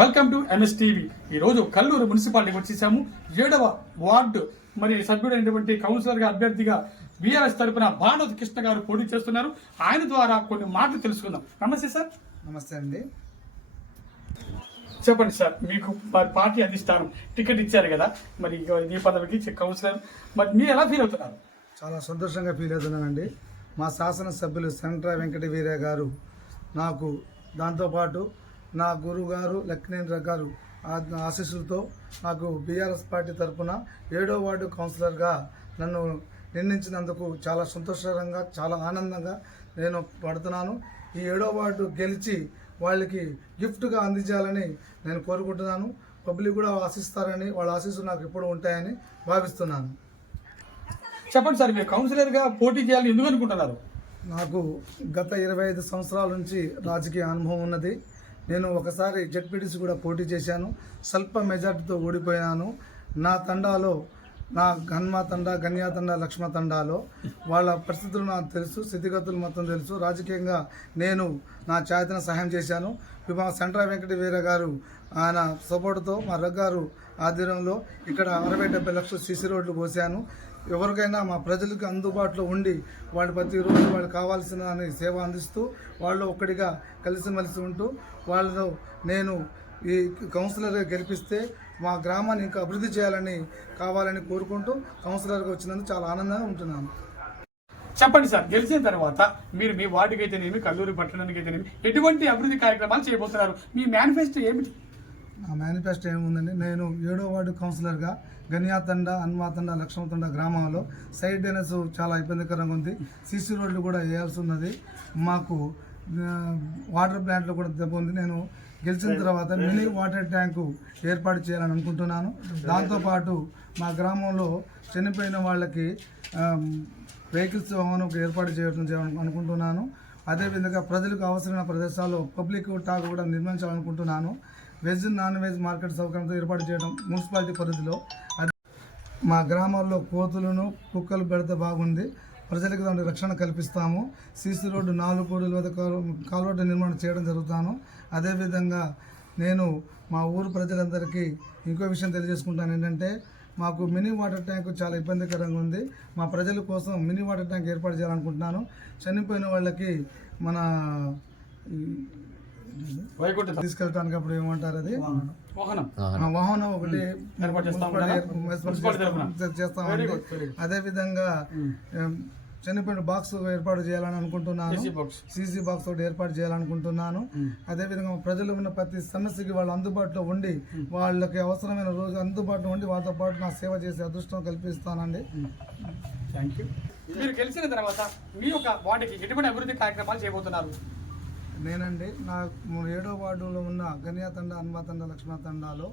Welcome to MSTV. ఈరోజు కల్లూరు మున్సిపాలిటీకి వచ్చేసాము. 7వ వార్డు మరి సభ్యుడైనటువంటి కౌన్సిలర్గా అభ్యర్థిగా బీఆర్ఎస్ తరపున భానోత్ కృష్ణ గారు పోటీ చేస్తున్నారు. ఆయన ద్వారా కొన్ని మాటలు తెలుసుకుందాం. నమస్తే సార్. నమస్తే అండి. చెప్పండి సార్, మీకు మరి పార్టీ అధిష్టానం టికెట్ ఇచ్చారు కదా, మరి ఈ పదవికి కౌన్సిలర్, మరి మీరు ఎలా ఫీల్ అవుతున్నారు? చాలా సంతోషంగా ఫీల్ అవుతున్నానండి. మా శాసనసభ్యులు సెంట్రా వెంకట వీరయ్య గారు నాకు దాంతోపాటు నా గురువు గారు లక్ష్మీంద్ర గారు ఆశీస్సులతో నాకు బీఆర్ఎస్ పార్టీ తరఫున 7వ వార్డు కౌన్సిలర్గా నన్ను నిర్ణయించినందుకు చాలా సంతోషకరంగా చాలా ఆనందంగా నేను పడుతున్నాను. ఈ 7వ వార్డు గెలిచి వాళ్ళకి గిఫ్ట్గా అందించాలని నేను కోరుకుంటున్నాను. పబ్లిక్ కూడా ఆశిస్తారని, వాళ్ళ ఆశీస్సులు నాకు ఎప్పుడు ఉంటాయని భావిస్తున్నాను. చెప్పండి సార్, మీరు కౌన్సిలర్గా పోటీ చేయాలని ఎందుకు అనుకుంటున్నారు? నాకు గత 25 సంవత్సరాల నుంచి రాజకీయ అనుభవం ఉన్నది. నేను ఒకసారి జెడ్పీటీసీ కూడా పోటీ చేశాను. స్వల్ప మెజార్టీతో ఓడిపోయాను. నా తండాలో, నా గన్మా తండా, గన్యా తండా, లక్ష్మ తండాలో వాళ్ళ పరిస్థితులు నాకు తెలుసు, స్థితిగతులు మొత్తం తెలుసు. రాజకీయంగా నేను నా చేతన సహాయం చేశాను. మా సెంట్రా వెంకట వీర గారు ఆయన సపోర్టుతో మా రగ్గారు ఆధ్వర్యంలో ఇక్కడ 60-70 లక్షలు సీసీ రోడ్లు పోసాను. ఎవరికైనా మా ప్రజలకు అందుబాటులో ఉండి వాళ్ళు ప్రతిరోజు వాళ్ళు కావాల్సిన సేవ అందిస్తూ వాళ్ళు ఒక్కడిగా కలిసిమెలిసి ఉంటూ వాళ్ళతో నేను ఈ కౌన్సిలర్గా గెలిపిస్తే మా గ్రామాన్ని ఇంకా అభివృద్ధి చేయాలని కావాలని కోరుకుంటూ కౌన్సిలర్గా వచ్చినందుకు చాలా ఆనందంగా ఉంటున్నాను. చెప్పండి సార్, గెలిచిన తర్వాత మీరు మీ వార్డుకి అయితేనేమి, కల్లూరు పట్టణానికి అయితేనేమి ఎటువంటి అభివృద్ధి కార్యక్రమాలు చేయబోతున్నారు? మీ మేనిఫెస్టో ఏమిటి? నా మేనిఫెస్టో ఏముందండి, నేను 7వ వార్డు కౌన్సిలర్గా గనియాతండ, హన్మాతండ, లక్ష్మతండ గ్రామాల్లో సైడ్ డ్రైనేజ్ చాలా ఇబ్బందికరంగా ఉంది. సీసీ రోడ్లు కూడా వేయాల్సి ఉన్నది. మాకు వాటర్ ప్లాంట్లో కూడా దెబ్బ ఉంది. నేను గెలిచిన తర్వాత మినీ వాటర్ ట్యాంకు ఏర్పాటు చేయాలని అనుకుంటున్నాను. దాంతోపాటు మా గ్రామంలో చనిపోయిన వాళ్ళకి వెహికల్స్ ఏర్పాటు చేయడం అనుకుంటున్నాను. అదేవిధంగా ప్రజలకు అవసరమైన ప్రదేశాల్లో పబ్లిక్ టాక్ కూడా నిర్మించాలనుకుంటున్నాను. వెజ్ నాన్ వెజ్ మార్కెట్ సౌకర్యంతో ఏర్పాటు చేయడం మున్సిపాలిటీ పరిధిలో. మా గ్రామాల్లో కోతులను కుక్కలు పెడితే బాగుంది. ప్రజలకు దాని రక్షణ కల్పిస్తాము. సీసీ రోడ్డు 4 కోడుల వద్ద కాలువడ్డ నిర్మాణం చేయడం జరుగుతాను. అదేవిధంగా నేను మా ఊరు ప్రజలందరికీ ఇంకో విషయం తెలియజేసుకుంటాను. ఏంటంటే మాకు మినీ వాటర్ ట్యాంకు చాలా ఇబ్బందికరంగా ఉంది. మా ప్రజల కోసం మినీ వాటర్ ట్యాంక్ ఏర్పాటు చేయాలనుకుంటున్నాను. చనిపోయిన వాళ్ళకి మన తీసుకెళ్ళటానికి అప్పుడు ఏమంటారు, అది వాహనం ఒకటి చేస్తామండి. అదేవిధంగా చనిపోయిన బాక్స్ ఏర్పాటు చేయాలని అనుకుంటున్నాను. సీసీ బాక్స్ ఒకటి ఏర్పాటు చేయాలనుకుంటున్నాను. అదేవిధంగా ప్రజలు ఉన్న ప్రతి సమస్యకి వాళ్ళు అందుబాటులో ఉండి వాళ్ళకి అవసరమైన రోజు అందుబాటులో ఉండి వాళ్ళతో పాటు నా సేవ చేసే అదృష్టం కల్పిస్తానండి. Thank you. మీరు గెలిచిన తర్వాత మీ యొక్క వార్డుకి ఎటువంటి అభివృద్ధి కార్యక్రమాలు చేయబోతున్నారు? నేనండి, నా 7వ వార్డులో ఉన్న గనియాతండ, హన్మాతండ, లక్ష్మణ తండాలో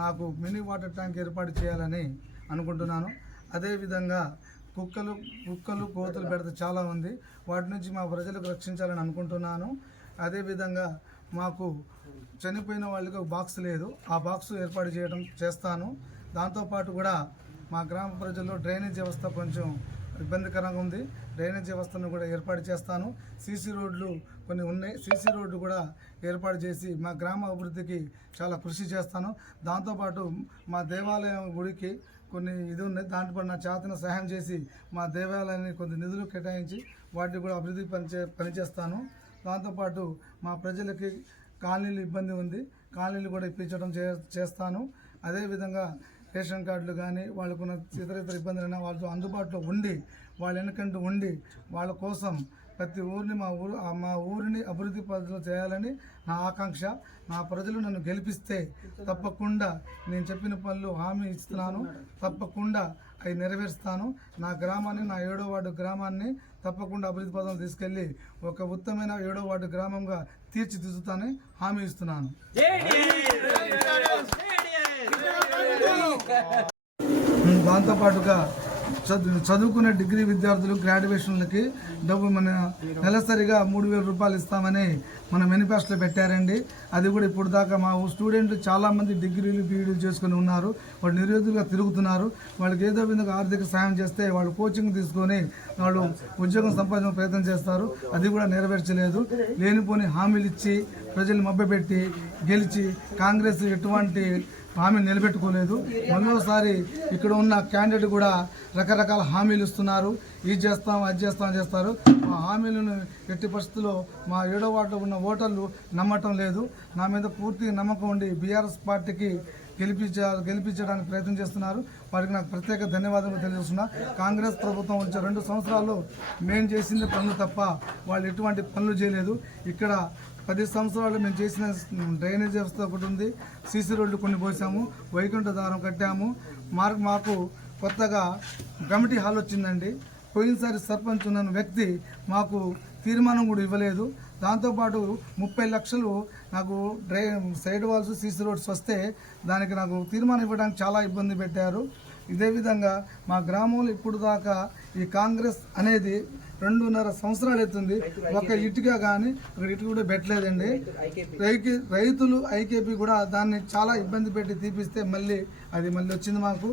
నాకు మినీ వాటర్ ట్యాంక్ ఏర్పాటు చేయాలని అనుకుంటున్నాను. అదేవిధంగా కుక్కలు కోతులు పెడితే చాలా ఉంది. వాటి నుంచి మా ప్రజలకు రక్షించాలని అనుకుంటున్నాను. అదేవిధంగా మాకు చనిపోయిన వాళ్ళకి ఒక బాక్స్ లేదు, ఆ బాక్స్ ఏర్పాటు చేస్తాను. దాంతోపాటు కూడా మా గ్రామ ప్రజల్లో డ్రైనేజ్ వ్యవస్థ కొంచెం ఇబ్బందికరంగా ఉంది. డ్రైనేజ్ వ్యవస్థను కూడా ఏర్పాటు చేస్తాను. సీసీ రోడ్లు కొన్ని ఉన్నాయి, సీసీ రోడ్లు కూడా ఏర్పాటు చేసి మా గ్రామ అభివృద్ధికి చాలా కృషి చేస్తాను. దాంతోపాటు మా దేవాలయం గుడికి కొన్ని ఇది ఉన్నాయి, దాంట్లో నా చేతన సహాయం చేసి మా దేవాలయాన్ని కొన్ని నిధులు కేటాయించి వాటిని కూడా అభివృద్ధి పనిచేస్తాను. దాంతోపాటు మా ప్రజలకి కాలనీలు ఇబ్బంది ఉంది, కాలనీలు కూడా ఇప్పించడం చేస్తాను. అదేవిధంగా రేషన్ కార్డులు కానీ వాళ్ళకున్న ఇతర ఇబ్బందులైనా వాళ్ళతో అందుబాటులో ఉండి వాళ్ళ వెనకంటూ ఉండి వాళ్ళ కోసం ప్రతి ఊరిని మా ఊరిని అభివృద్ధి పద్ధతిలో చేయాలని నా ఆకాంక్ష. నా ప్రజలు నన్ను గెలిపిస్తే తప్పకుండా నేను చెప్పిన పనులు హామీ ఇస్తున్నాను, తప్పకుండా అవి నెరవేరుస్తాను. నా గ్రామాన్ని, నా 7వ వార్డు గ్రామాన్ని తప్పకుండా అభివృద్ధి పథంలో తీసుకెళ్ళి ఒక ఉత్తమమైన 7వ వార్డు గ్రామంగా తీర్చిదిద్దుతానని హామీ ఇస్తున్నాను. దాంతోపాటుగా చదువుకునే డిగ్రీ విద్యార్థులు గ్రాడ్యుయేషన్లకి డబ్బు మన నెలసరిగా 3,000 రూపాయలు ఇస్తామని మన మేనిఫెస్టోలో పెట్టారండి. అది కూడా ఇప్పుడు దాకా మా స్టూడెంట్లు చాలామంది డిగ్రీలు బీఈడీలు చేసుకుని ఉన్నారు. వాళ్ళు నిరుద్యోగులుగా తిరుగుతున్నారు. వాళ్ళకి ఏదో విధంగా ఆర్థిక సాయం చేస్తే వాళ్ళు కోచింగ్ తీసుకొని వాళ్ళు ఉద్యోగం సంపాదించే ప్రయత్నం చేస్తారు. అది కూడా నెరవేర్చలేదు. లేనిపోని హామీలు ఇచ్చి ప్రజలు మభ్యపెట్టి గెలిచి కాంగ్రెస్ ఎటువంటి హామీలు నిలబెట్టుకోలేదు. మరోసారి ఇక్కడ ఉన్న క్యాండిడేట్ కూడా రకరకాల హామీలు ఇస్తున్నారు. ఇది చేస్తాం అది చేస్తాం చేస్తారు. మా హామీలను ఎట్టి పరిస్థితుల్లో మా 7వ వార్డులో ఉన్న ఓటర్లు నమ్మటం లేదు. నా మీద పూర్తి నమ్మకం ఉండి బీఆర్ఎస్ పార్టీకి గెలిపించడానికి ప్రయత్నం చేస్తున్నారు. వారికి నాకు ప్రత్యేక ధన్యవాదాలు తెలియజేస్తున్నా. కాంగ్రెస్ ప్రభుత్వం వచ్చే 2 సంవత్సరాల్లో మేము చేసింది పనులు తప్ప వాళ్ళు ఎటువంటి పనులు చేయలేదు. ఇక్కడ 10 సంవత్సరాలు మేము చేసిన డ్రైనేజ్ వ్యవస్థ ఒకటి ఉంది. సీసీ రోడ్లు కొన్ని పోసాము, వైకుంఠ దారం కట్టాము. మాకు కొత్తగా కమిటీ హాల్ వచ్చిందండి. పోయినసారి సర్పంచ్ ఉన్న వ్యక్తి మాకు తీర్మానం కూడా ఇవ్వలేదు. దాంతోపాటు 30 లక్షలు నాకు సైడ్ వాల్స్ సీసీ రోడ్స్ వస్తే దానికి నాకు తీర్మానం ఇవ్వడానికి చాలా ఇబ్బంది పెట్టారు. ఇదే విధంగా మా గ్రామంలో ఇప్పుడు దాకా ఈ కాంగ్రెస్ అనేది 2.5 సంవత్సరాలు అవుతుంది. ఒక ఇటుక కానీ ఒక ఇటుక కూడా పెట్టలేదండి. రైతులు ఐకేపీ కూడా దాన్ని చాలా ఇబ్బంది పెట్టి తీపిస్తే మళ్ళీ వచ్చింది. మాకు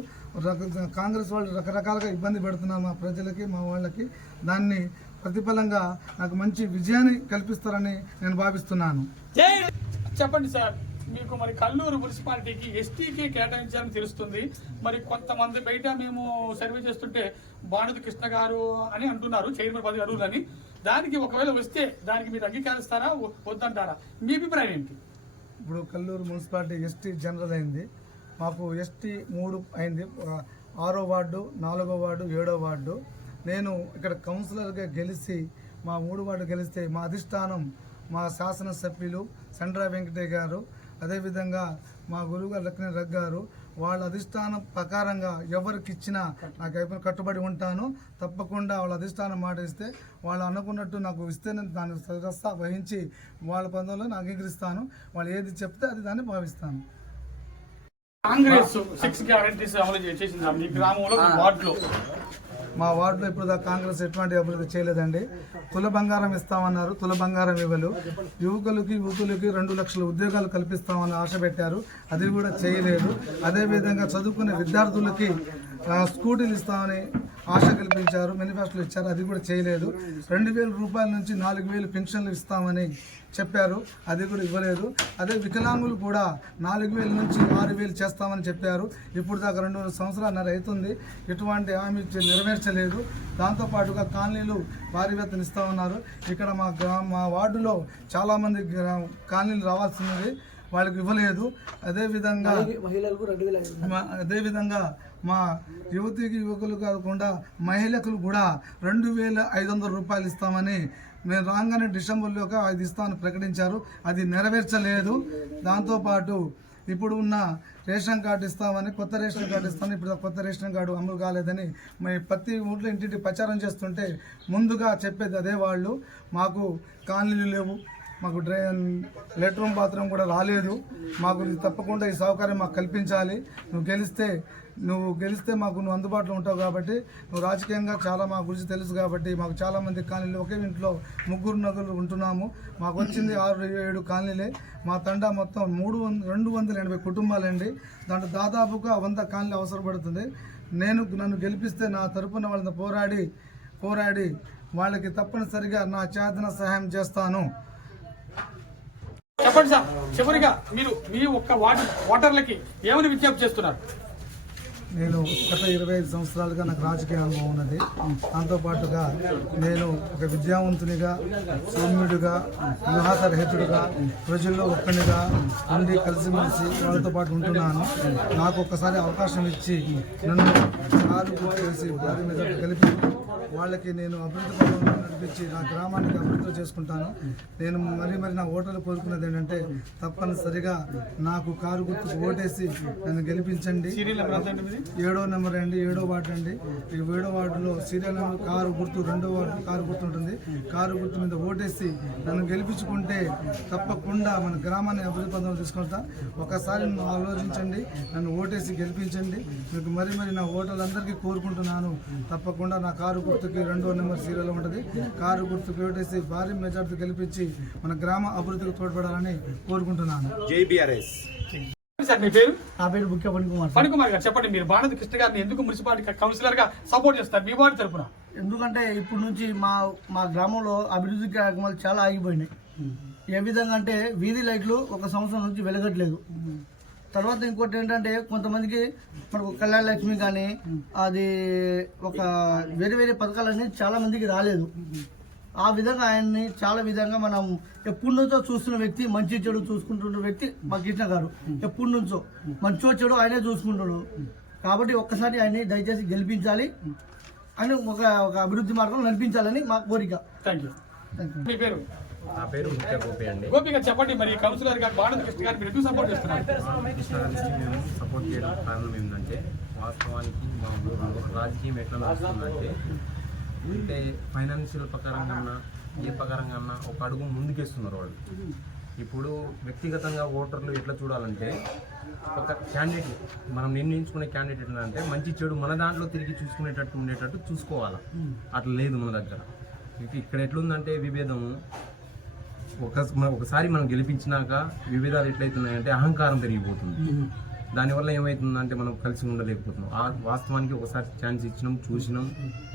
కాంగ్రెస్ వాళ్ళు రకరకాలుగా ఇబ్బంది పెడుతున్నారు మా ప్రజలకి, మా వాళ్ళకి. దాన్ని ప్రతిఫలంగా నాకు మంచి విజయాన్ని కల్పిస్తారని నేను భావిస్తున్నాను. చెప్పండి సార్, మీకు మరి కల్లూరు మున్సిపాలిటీకి ఎస్టీకి కేటాయించాలని తెలుస్తుంది. మరి కొంతమంది బయట మేము సర్వే చేస్తుంటే భానుతి కృష్ణ గారు అని అంటున్నారు, చైర్మన్ పదవి అర్హులని. దానికి ఒకవేళ వస్తే దానికి మీరు అంగీకరిస్తారా వద్దంటారా? మీ అభిప్రాయం ఏంటి? ఇప్పుడు కల్లూరు మున్సిపాలిటీ ఎస్టీ జనరల్ అయింది. మాకు ఎస్టీ 3 అయింది. 6వ వార్డు, 4వ వార్డు, 7వ వార్డు. నేను ఇక్కడ కౌన్సిలర్గా గెలిచి మా 3 వార్డు గెలిస్తే మా అధిష్టానం మా శాసనసభ్యులు సండ్రా వెంకటయ్య గారు, అదేవిధంగా మా గురువుగారు లక్ష్మీ రగ్ గారు, వాళ్ళ అధిష్టానం ప్రకారంగా ఎవరికి ఇచ్చినా నాకు అయిపోయిన కట్టుబడి ఉంటాను. తప్పకుండా వాళ్ళ అధిష్టానం మాట ఇస్తే వాళ్ళు అనుకున్నట్టు నాకు ఇస్తే నేను దాన్ని సరస్తా వహించి వాళ్ళ పనుల్లో అంగీకరిస్తాను. వాళ్ళు ఏది చెప్తే అది దాన్ని భావిస్తాను. కాంగ్రెస్ 6 గ్యారెంటీస్ అమలు చేసింది మీ గ్రామంలో, మీ వార్డులో? మా వార్డులో ఇప్పుడు దాకా కాంగ్రెస్ ఎటువంటి అభివృద్ధి చేయలేదండి. తుల బంగారం ఇస్తామన్నారు, తుల బంగారం ఇవ్వలు. యువకులకి 2 లక్షల ఉద్యోగాలు కల్పిస్తామని ఆశ పెట్టారు, అది కూడా చేయలేదు. అదేవిధంగా చదువుకునే విద్యార్థులకి స్కూటీలు ఇస్తామని ఆశ కల్పించారు, మేనిఫెస్టోలు ఇచ్చారు, అది కూడా చేయలేదు. 2,000 రూపాయల నుంచి 4,000 పెన్షన్లు ఇస్తామని చెప్పారు, అది కూడా ఇవ్వలేదు. అదే వికలాంగులు కూడా 4,000 నుంచి 6,000 చేస్తామని చెప్పారు. ఇప్పుడు దాకా 2 సంవత్సరాలు అవుతుంది, ఎటువంటి హామీ నెరవేర్చలేదు. దాంతోపాటుగా కాలనీలు భారీ వేతన ఇస్తామన్నారు. ఇక్కడ మా వార్డులో చాలామంది కాలనీలు రావాల్సినది, వాళ్ళకి ఇవ్వలేదు. అదేవిధంగా మా యువకులు కాకుండా మహిళలకు కూడా 2,500 రూపాయలు ఇస్తామని మేము రాగానే డిసెంబర్లోకి 5 ఇస్తామని ప్రకటించారు, అది నెరవేర్చలేదు. దాంతోపాటు ఇప్పుడు ఉన్న రేషన్ కార్డు ఇస్తామని, కొత్త రేషన్ కార్డు ఇస్తామని, ఇప్పుడు కొత్త రేషన్ కార్డు అమలు కాలేదని ప్రతి ఊళ్ళో ఇంటింటి ప్రచారం చేస్తుంటే ముందుగా చెప్పేది అదే వాళ్ళు. మాకు కాలనీలు లేవు, మాకు లెట్రూమ్ బాత్రూమ్ కూడా రాలేదు. మాకు తప్పకుండా ఈ సౌకర్యం మాకు కల్పించాలి. నువ్వు గెలిస్తే మాకు నువ్వు అందుబాటులో ఉంటావు కాబట్టి, నువ్వు రాజకీయంగా చాలా మా గురించి తెలుసు కాబట్టి, మాకు చాలామంది కాలనీలు ఒకే ఇంట్లో 3 నగలు ఉంటున్నాము. మాకు వచ్చింది 6-7 కాలనీలే. మా తండా మొత్తం 280 కుటుంబాలండి. దాంట్లో దాదాపుగా 100 కాలనీలు అవసరపడుతుంది. నన్ను గెలిపిస్తే నా తరపున వాళ్ళని పోరాడి వాళ్ళకి తప్పనిసరిగా నా చేతన సహాయం చేస్తాను. చెప్పండి సార్, చివరిగా మీరు మీ ఒక్క ఓటర్లకి ఏమని విజ్ఞప్తి చేస్తున్నారు? నేను గత 25 సంవత్సరాలుగా నాకు రాజకీయ అనుభవం ఉన్నది. దాంతోపాటుగా నేను ఒక విద్యావంతునిగా, సౌమ్యుడిగా, వివాహరహితుడిగా, ప్రజల్లో ఒక్కనిగా ఉండి కలిసిమెలిసి వాళ్ళతో పాటు ఉంటున్నాను. నాకు ఒక్కసారి అవకాశం ఇచ్చి నన్ను చేసి వారి మీద కలిపి వాళ్ళకి నేను అభివృద్ధి పనులను నడిపించి నా గ్రామానికి అభివృద్ధి చేసుకుంటాను. నేను మరి నా ఓటర్లు కోరుకున్నది ఏంటంటే, తప్పనిసరిగా నాకు కారు గుర్తుకు ఓటేసి నన్ను గెలిపించండి. 7వ నెంబర్ అండి, 7వ వార్డు అండి. ఈ 7వ వార్డులో సీరియల్ నెంబర్ కారు గుర్తు, 2వ వార్డు కారు గుర్తు ఉంటుంది. కారు గుర్తు మీద ఓటేసి నన్ను గెలిపించుకుంటే తప్పకుండా మన గ్రామాన్ని అభివృద్ధి పథంలో తీసుకుంటా. ఒకసారి నన్ను ఆలోచించండి, నన్ను ఓటేసి గెలిపించండి. మీకు మరి నా ఓటర్లందరికీ కోరుకుంటున్నాను. తప్పకుండా నా కారు గుర్తుకి 2వ నెంబర్ సీరియల్ ఉంటుంది. కారు గుర్తుకి ఓటేసి భారీ మెజార్టీ గెలిపించి మన గ్రామ అభివృద్ధికి తోడ్పడాలని కోరుకుంటున్నాను. సార్ మీ పేరు? నా పేరు బుక్కే పనికుమార్. పనికుమార్ గారు చెప్పండి, మీరు బాణోత్ కృష్ణ గారిని ఎందుకు మున్సిపాలిటీ కౌన్సిలర్ గా సపోర్ట్ చేస్తారు మీ వార్డు తరఫున? ఎందుకంటే ఇప్పటి నుంచి మా గ్రామంలో అభివృద్ధి కార్యక్రమాలు చాలా ఆగిపోయినాయి. ఏ విధంగా అంటే వీధి లైట్లు ఒక సంవత్సరం నుంచి వెలగట్లేదు. తర్వాత ఇంకోటి ఏంటంటే కొంతమందికి మనకు కళ్యాణ లక్ష్మి కానీ అది ఒక వేరే పథకాలన్నీ చాలా మందికి రాలేదు. ఆ విధంగా ఆయన్ని చాలా విధంగా మనం ఎప్పటి నుంచో చూస్తున్న వ్యక్తి, మంచి చెడు చూసుకుంటున్న వ్యక్తి మా కృష్ణ గారు. ఎప్పటి నుంచో మంచో చెడు ఆయనే చూసుకుంటున్నాడు. కాబట్టి ఒక్కసారి ఆయన్ని దయచేసి గెలిపించాలి అని ఒక అభివృద్ధి మార్గం నడిపించాలని మా కోరిక. Thank you. మీ పేరు? నా పేరు ముఖ్య గోపి అండి. గోపి గారు చెప్పండి, మరి కౌన్సిలర్ గారు బాణోత్ కృష్ణ గారు మీరు ఎందుకు సపోర్ట్ చేస్తున్నారు? కృష్ణ గారికి మేము సపోర్ట్ చేయడం కారణం ఏంటంటే, వాస్తవానికి మా ఊళ్ళో రాజకీయం ఎట్లా నడుస్తుందంటే, అంటే ఫైనాన్షియల్ ప్రకారంగా అన్నా ఏ ప్రకారంగా అన్నా ఒక అడుగు ముందుకేస్తున్నారు వాళ్ళు. ఇప్పుడు వ్యక్తిగతంగా ఓటర్లు ఎట్లా చూడాలంటే, ఒక క్యాండిడేట్ మనం నిర్ణయించుకునే క్యాండిడేట్ అంటే మంచి చెడు మన దాంట్లో తిరిగి చూసుకునేటట్టు ఉండేటట్టు చూసుకోవాలి. అట్లా లేదు మన దగ్గర. ఇక్కడ ఎట్లుందంటే విభేదము, ఒకసారి మనం గెలిపించినాక విభేదాలు ఎట్లయితున్నాయంటే అహంకారం పెరిగిపోతుంది. దానివల్ల ఏమవుతుందంటే మనం కలిసి ఉండలేకపోతున్నాం. వాస్తవానికి ఒకసారి ఛాన్స్ ఇచ్చినాం, చూసినాం,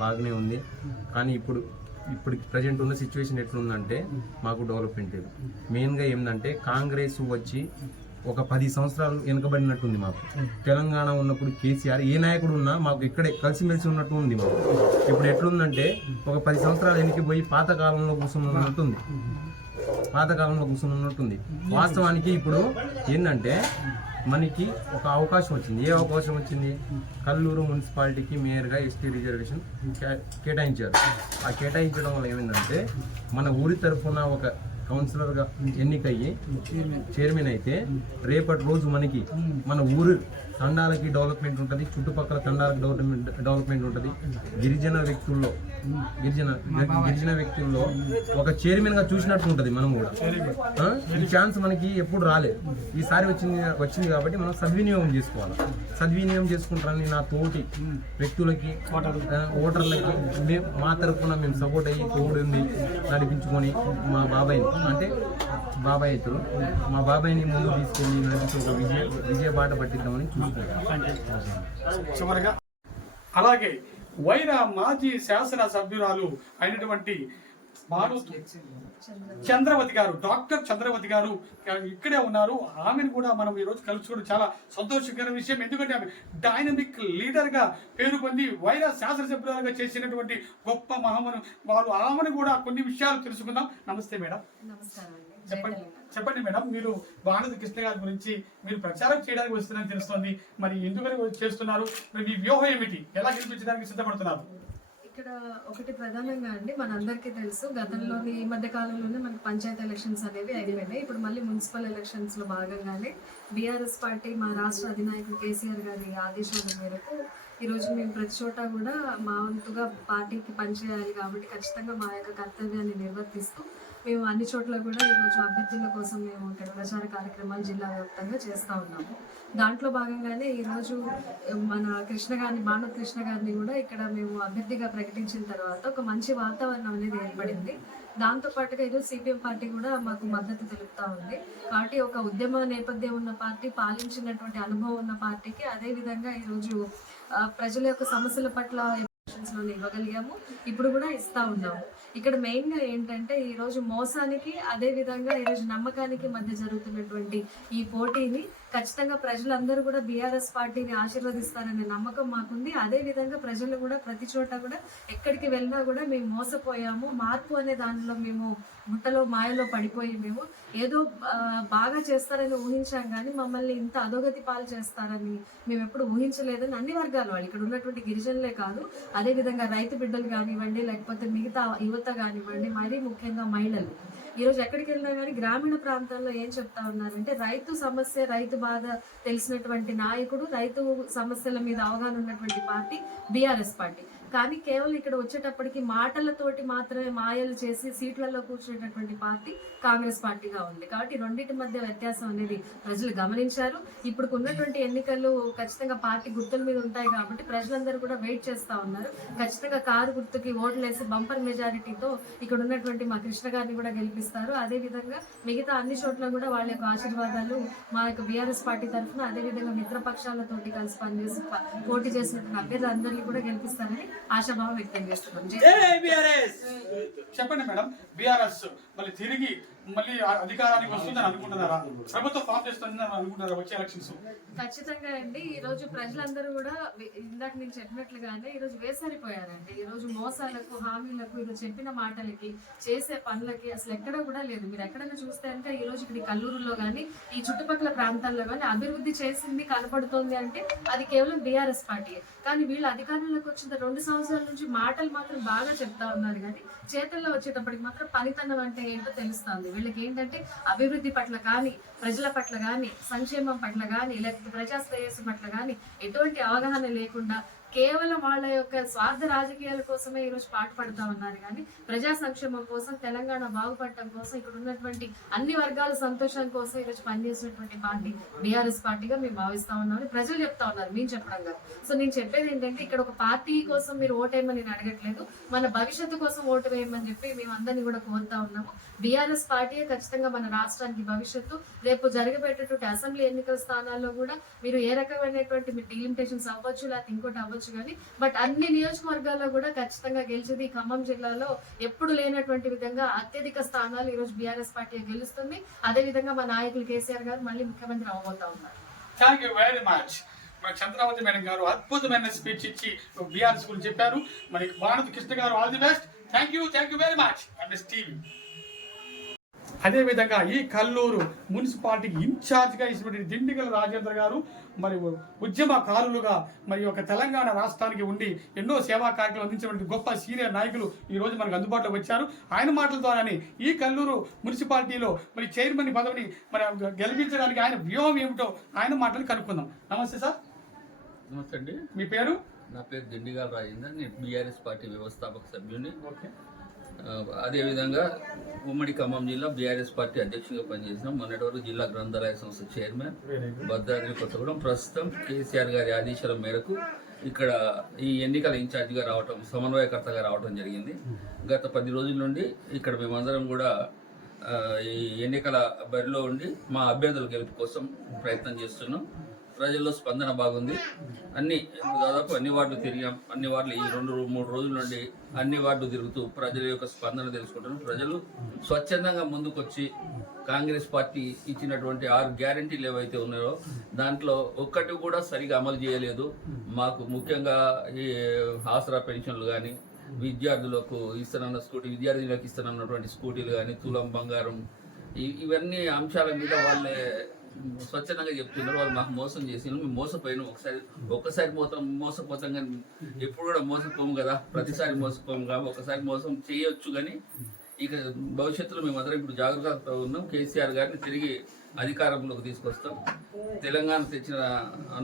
బాగానే ఉంది. కానీ ఇప్పుడు ప్రజెంట్ ఉన్న సిచ్యువేషన్ ఎట్లుందంటే మాకు డెవలప్మెంట్ లేదు. మెయిన్గా ఏంటంటే కాంగ్రెస్ వచ్చి ఒక 10 సంవత్సరాలు వెనుకబడినట్టుంది మాకు. తెలంగాణ ఉన్నప్పుడు కేసీఆర్ ఏ నాయకుడు ఉన్నా మాకు ఇక్కడే కలిసిమెలిసి ఉన్నట్టు ఉంది మాకు. ఇప్పుడు ఎట్లుందంటే ఒక 10 సంవత్సరాలు వెనక్కిపోయి పాతకాలంలో కూర్చున్నట్టుంది. వాస్తవానికి ఇప్పుడు ఏంటంటే మనకి ఒక అవకాశం వచ్చింది. ఏ అవకాశం వచ్చింది? కల్లూరు మున్సిపాలిటీకి మేయర్గా ఎస్టీ రిజర్వేషన్ కేటాయించారు. ఆ కేటాయించడం వల్ల ఏమైందంటే మన ఊరి తరఫున ఒక కౌన్సిలర్గా ఎన్నికయ్యి చైర్మన్ అయితే రేపటి రోజు మనకి మన ఊరు తండాలకి డెవలప్మెంట్ ఉంటుంది, చుట్టుపక్కల తండాలకు డెవలప్మెంట్ ఉంటుంది. గిరిజన వ్యక్తుల్లో ఒక చైర్మన్గా చూసినట్టు ఉంటుంది. మనం కూడా ఈ ఛాన్స్ మనకి ఎప్పుడు రాలేదు, ఈసారి వచ్చింది కాబట్టి మనం సద్వినియోగం చేసుకోవాలి. సద్వినియోగం చేసుకుంటారని నా తోటి వ్యక్తులకి, ఓటర్లకి మా తరఫున మేము సపోర్ట్ అయ్యి తోడుంది నడిపించుకొని మా బాబాయ్ని, అంటే బాబాయ్ అవుతారు, మా బాబాయ్ని ముందు తీసుకెళ్ళి నడిపించి ఒక విజయ బాట పట్టిద్దామని చూసుకుంటాం. చివరగా అలాగే వైరా మాజీ శాసన సభ్యురాలు అయినటువంటి బాణోత్ చంద్రవతి గారు, డాక్టర్ చంద్రవతి గారు ఇక్కడే ఉన్నారు. ఆమెను కూడా మనం ఈరోజు కలుసుకోవడం చాలా సంతోషకరమైన విషయం. ఎందుకంటే ఆమె డైనమిక్ లీడర్ గా పేరు పొంది వైరా శాసనసభ్యురాలుగా చేసినటువంటి గొప్ప మహమ్మను వారు. ఆమెను కూడా కొన్ని విషయాలు తెలుసుకుందాం. నమస్తే మేడం. చెప్పండి మేడం, మీరు బాణోత్ కృష్ణ గారి గురించి మీరు ప్రచారం చేయడానికి వస్తున్నారని తెలుస్తోంది. మరి ఎందుకని చేస్తున్నారు? మరి మీ వ్యూహం ఏమిటి? ఎలా గెలిపించడానికి సిద్ధపడుతున్నారు? ఇక్కడ ఒకటి ప్రధానంగా అండి, మనందరికీ తెలుసు గతంలోని ఈ మధ్య కాలంలోనే మనకి పంచాయతీ ఎలక్షన్స్ అనేవి అయిపోయినాయి. ఇప్పుడు మళ్ళీ మున్సిపల్ ఎలక్షన్స్ లో భాగంగానే బీఆర్ఎస్ పార్టీ మా రాష్ట్ర అధినాయకుడు కేసీఆర్ గారి ఆదేశాల మేరకు ఈరోజు మేము ప్రతి చోట కూడా మా వంతుగా పార్టీకి పనిచేయాలి కాబట్టి ఖచ్చితంగా మా యొక్క కర్తవ్యాన్ని నిర్వర్తిస్తూ మేము అన్ని చోట్ల కూడా ఈరోజు అభ్యర్థుల కోసం మేము ఇక్కడ ప్రచార కార్యక్రమాలు జిల్లా వ్యాప్తంగా చేస్తూ ఉన్నాము. దాంట్లో భాగంగానే ఈరోజు మన బాణోత్ కృష్ణ గారిని కూడా ఇక్కడ మేము అభ్యర్థిగా ప్రకటించిన తర్వాత ఒక మంచి వాతావరణం అనేది ఏర్పడింది. దాంతో పాటుగా ఈరోజు సిపిఎం పార్టీ కూడా మాకు మద్దతు తెలుపుతా ఉంది. పార్టీ ఒక ఉద్యమ నేపథ్యం ఉన్న పార్టీ, పాలించినటువంటి అనుభవం ఉన్న పార్టీకి అదేవిధంగా ఈరోజు ప్రజల యొక్క సమస్యల పట్ల ఇవ్వగలిగాము, ఇప్పుడు కూడా ఇస్తా ఉన్నాము. ఇక్కడ మెయిన్ గా ఏంటంటే ఈ రోజు మోసానికి అదే విధంగా ఈ రోజు నమ్మకానికి మధ్య జరుగుతున్నటువంటి ఈ పోటీని ఖచ్చితంగా ప్రజలందరూ కూడా బీఆర్ఎస్ పార్టీని ఆశీర్వదిస్తారనే నమ్మకం మాకుంది. అదే విధంగా ప్రజలు కూడా ప్రతి చోట కూడా ఎక్కడికి వెళ్ళినా కూడా మేము మోసపోయాము, మార్పు అనే దానిలో మేము ముట్టలో మాయలో పడిపోయి మేము ఏదో బాగా చేస్తారని ఊహించాం, కానీ మమ్మల్ని ఇంత అధోగతి పాలు చేస్తారని మేము ఎప్పుడు ఊహించలేదని అన్ని వర్గాల వాళ్ళు, ఇక్కడ ఉన్నటువంటి గిరిజనులే కాదు, అదే విధంగా రైతు బిడ్డలు కానివ్వండి, లేకపోతే మిగతా యువత కానివ్వండి, మరీ ముఖ్యంగా మహిళలు ఈరోజు ఎక్కడికి వెళ్ళినా కానీ గ్రామీణ ప్రాంతాల్లో ఏం చెప్తా ఉన్నారంటే రైతు సమస్య, రైతు బాధ తెలిసినటువంటి నాయకుడు, రైతు సమస్యల మీద అవగాహన ఉన్నటువంటి పార్టీ బీఆర్ఎస్ పార్టీ. కానీ కేవలం ఇక్కడ వచ్చేటప్పటికి మాటలతోటి మాత్రమే మాయలు చేసి సీట్లలో కూర్చునేటటువంటి పార్టీ కాంగ్రెస్ పార్టీగా ఉంది. కాబట్టి రెండింటి మధ్య వ్యత్యాసం అనేది ప్రజలు గమనించారు. ఇప్పుడు ఉన్నటువంటి ఎన్నికలు ఖచ్చితంగా పార్టీ గుర్తుల మీద ఉంటాయి కాబట్టి ప్రజలందరూ కూడా వెయిట్ చేస్తా ఉన్నారు. ఖచ్చితంగా కారు గుర్తుకి ఓట్లు వేసి బంపర్ మెజారిటీతో ఇక్కడ ఉన్నటువంటి మా కృష్ణ గారిని కూడా గెలిపిస్తారు. అదే విధంగా మిగతా అన్ని చోట్ల కూడా వాళ్ళ యొక్క ఆశీర్వాదాలు మా యొక్క బీఆర్ఎస్ పార్టీ తరఫున, అదే విధంగా మిత్రపక్షాలతోటి కలిసి పనిచేసి పోటీ చేసినటువంటి అభ్యర్థులందరినీ కూడా గెలిపిస్తారని ఆశాభావం వ్యక్తం చేస్తున్నాం. చెప్పండి మేడం, బీఆర్ఎస్ మళ్ళీ తిరిగి మళ్ళీ అధికారానికి వస్తుందని అనుకుంటున్నారా? ప్రభుత్వం ఫామ్ చేస్తుందని అనుకుంటున్నారా వచ్చే ఎలక్షన్స్? ఖచ్చితంగా అండి. ఈ రోజు ప్రజలందరూ కూడా ఇందాక నేను చెప్పినట్లుగానే ఈ రోజు వేసరిపోయారండి. ఈ రోజు మోసాలకు, హామీలకు, ఈరోజు చెప్పిన మాటలకి, చేసే పనులకి అసలు ఎక్కడ కూడా లేదు. మీరు ఎక్కడైనా చూస్తే అంటే ఈ రోజు ఇక్కడ కల్లూరులో కానీ ఈ చుట్టుపక్కల ప్రాంతాల్లో కానీ అభివృద్ధి చేసింది కనపడుతోంది అంటే అది కేవలం బీఆర్ఎస్ పార్టీ. కానీ వీళ్ళు అధికారంలోకి వచ్చిన 2 సంవత్సరాల నుంచి మాటలు మాత్రం బాగా చెప్తా ఉన్నారు కానీ చేతుల్లో వచ్చేటప్పటికి మాత్రం పనితనం అంటే ఏంటో తెలుస్తుంది. వీళ్ళకి ఏంటంటే అభివృద్ధి పట్ల కానీ, ప్రజల పట్ల కానీ, సంక్షేమం పట్ల కానీ, లేకపోతే ప్రజా శ్రేయస్సు పట్ల కానీ ఎటువంటి అవగాహన లేకుండా కేవలం వాళ్ళ యొక్క స్వార్థ రాజకీయాల కోసమే ఈరోజు పాటుపడుతూ ఉన్నారు. కానీ ప్రజా సంక్షేమం కోసం, తెలంగాణ బాగుపడటం కోసం, ఇక్కడ ఉన్నటువంటి అన్ని వర్గాల సంతోషం కోసం ఈరోజు పనిచేసినటువంటి పార్టీ బీఆర్ఎస్ పార్టీగా మేము భావిస్తా ఉన్నామని ప్రజలు చెప్తా ఉన్నారు, మేము చెప్పడం కాదు. సో నేను చెప్పేది ఏంటంటే ఇక్కడ ఒక పార్టీ కోసం మీరు ఓటేయమని నేను అడగట్లేదు, మన భవిష్యత్తు కోసం ఓటు వేయమని చెప్పి మేము అందరినీ కూడా కోరుతా ఉన్నాము. బీఆర్ఎస్ పార్టీయే ఖచ్చితంగా మన రాష్ట్రానికి భవిష్యత్తు. రేపు జరగబెట్టేటువంటి అసెంబ్లీ ఎన్నికల స్థానాల్లో కూడా మీరు ఏ రకమైనటువంటి మీరు డీలిమిటేషన్స్ అవ్వచ్చు, లేకపోతే ఇంకోటి అవ్వచ్చు, కానీ బట్ అన్ని నియోజకవర్గాల్లో కూడా ఖచ్చితంగా గెలిచేది ఖమ్మం జిల్లాలో ఎప్పుడు లేనటువంటి విధంగా అత్యధిక స్థానాలు ఈ రోజు బీఆర్ఎస్ పార్టీ గెలుస్తుంది. అదే విధంగా మా నాయకులు కేసీఆర్ గారు మళ్ళీ ముఖ్యమంత్రి అవ్వబోతా ఉన్నారు. Thank you very much. మన చంద్రావతి మేడం గారు అద్భుతమైన స్పీచ్ ఇచ్చి బీఆర్ఎస్ గురించి చెప్పారు. మరి భారత్ కృష్ణ గారు all the best. Thank you very much. TV అదేవిధంగా ఈ కల్లూరు మున్సిపాలిటీకి ఇన్ఛార్జ్గా ఇచ్చినటువంటి దిండిగల రాజేంద్ర గారు మరి ఉద్యమకారులుగా మరి ఒక తెలంగాణ రాష్ట్రానికి ఉండి ఎన్నో సేవా కార్యక్రమాలు అందించినటువంటి గొప్ప సీనియర్ నాయకులు ఈ రోజు మనకు అందుబాటులోకి వచ్చారు. ఆయన మాటల ద్వారానే ఈ కల్లూరు మున్సిపాలిటీలో మరి చైర్మన్ పదవిని మరి గెలిపించడానికి ఆయన వ్యూహం ఏమిటో ఆయన మాటలు కనుక్కుందాం. నమస్తే సార్. నమస్తే అండి. మీ పేరు? నా పేరు దిండిగాల రాజేందర్. నేను బీఆర్ఎస్ పార్టీ వ్యవస్థాపక సభ్యుని. ఓకే. అదేవిధంగా ఉమ్మడి ఖమ్మం జిల్లా బీఆర్ఎస్ పార్టీ అధ్యక్షుడిగా పనిచేసిన మొన్నటి వరకు జిల్లా గ్రంథాలయ సంస్థ చైర్మన్ భద్రాద్రి కొత్తగూడెం. ప్రస్తుతం కేసీఆర్ గారి ఆదేశాల మేరకు ఇక్కడ ఈ ఎన్నికల ఇన్ఛార్జిగా రావటం, సమన్వయకర్తగా రావటం జరిగింది. గత 10 రోజుల నుండి ఇక్కడ మేమందరం కూడా ఈ ఎన్నికల బరిలో ఉండి మా అభ్యర్థుల గెలుపు కోసం ప్రయత్నం చేస్తున్నాం. ప్రజల్లో స్పందన బాగుంది. దాదాపు అన్ని వార్డులు తిరిగాం. అన్ని వార్డులు ఈ 2-3 రోజుల నుండి అన్ని వార్డులు తిరుగుతూ ప్రజల యొక్క స్పందన తెలుసుకుంటున్నాం. ప్రజలు స్వచ్ఛందంగా ముందుకొచ్చి కాంగ్రెస్ పార్టీ ఇచ్చినటువంటి 6 గ్యారంటీలు ఏవైతే ఉన్నాయో దాంట్లో ఒక్కటి కూడా సరిగా అమలు చేయలేదు. మాకు ముఖ్యంగా ఈ ఆసరా పెన్షన్లు కానీ, విద్యార్థులకు విద్యార్థులకు ఇస్తున్నటువంటి స్కూటీలు కానీ, తులం బంగారం, ఇవన్నీ అంశాల మీద వాళ్ళే స్వచ్ఛందంగా చెప్తున్నారు. వాళ్ళు మాకు మోసం చేసి మేము మోసపోయినాం. ఒక్కసారి మోసపోతాం కానీ ఎప్పుడు కూడా మోసపోము కదా, ప్రతిసారి మోసపోము కాబట్టి ఒకసారి మోసం చేయొచ్చు. కానీ ఇక భవిష్యత్తులో మేమందరం ఇప్పుడు జాగ్రత్తగా ఉన్నాం. కేసీఆర్ గారిని తిరిగి అధికారంలోకి తీసుకొస్తాం. తెలంగాణ తెచ్చిన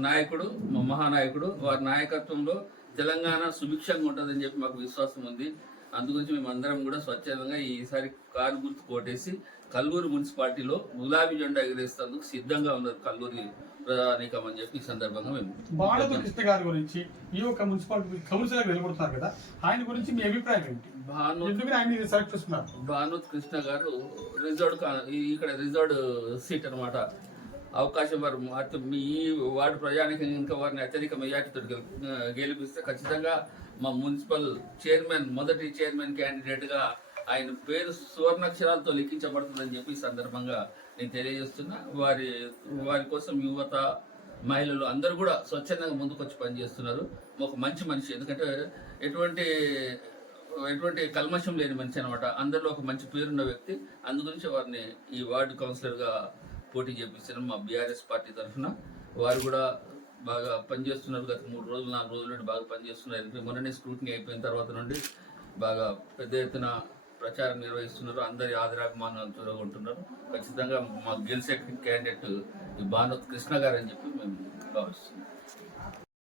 నాయకుడు, మహానాయకుడు, వారి నాయకత్వంలో తెలంగాణ సుభిక్షంగా ఉంటుందని చెప్పి మాకు విశ్వాసం ఉంది. అందుగురించి మేమందరం కూడా స్వచ్ఛందంగా ఈసారి కారు గుర్తు కోటేసి కల్లూరు మున్సిపాలిటీలో గులాబీ జెండా ఎగరేస్తేందుకు సిద్ధంగా ఉన్నారు కల్లూరు ప్రజానీకం అని చెప్పి ఈ సందర్భంగా మేము. భారత కృష్ణ గారి గురించి ఈ యొక్క మున్సిపాలిటీ కౌన్సిలర్ నిలబడుతున్నారు కదా, ఆయన గురించి మీ అభిప్రాయం ఏంటి? భానుత్ కృష్ణ గారు ఇక్కడ రిజర్వ్డ్ సీట్ అనమాట. అవకాశం వారు ఈ వార్డు ప్రజానికి ఇంకా వారిని అత్యధిక మెజార్టీతో గెలిపిస్తే ఖచ్చితంగా మా మున్సిపల్ చైర్మన్, మొదటి చైర్మన్ క్యాండిడేట్గా ఆయన పేరు సువర్ణాక్షరాలతో లిఖించబడుతుందని చెప్పి ఈ సందర్భంగా నేను తెలియజేస్తున్నా. వారి కోసం యువత, మహిళలు అందరూ కూడా స్వచ్ఛందంగా ముందుకొచ్చి పనిచేస్తున్నారు. ఒక మంచి మనిషి, ఎందుకంటే ఎటువంటి కల్మషం లేని మనిషి అనమాట. అందరిలో ఒక మంచి పేరున్న వ్యక్తి. అందుగురించి వారిని ఈ వార్డు కౌన్సిలర్గా పోటీ చేపిస్తున్నాం మా బీఆర్ఎస్ పార్టీ తరఫున. వారు కూడా బాగా పనిచేస్తున్నారు. గత 3 రోజులు 4 రోజుల నుండి బాగా పనిచేస్తున్నారు. మొన్ననే స్క్రూటినీ అయిపోయిన తర్వాత నుండి బాగా పెద్ద ఎత్తున ప్రచారం నిర్వహిస్తున్నారు. అందరి ఆదరాభిమానాలు చూరగొంటున్నారు. ఖచ్చితంగా మాకు గెలిచే క్యాండిడేట్ ఈ భానుత్ కృష్ణ గారు అని చెప్పి మేము భావిస్తున్నాం.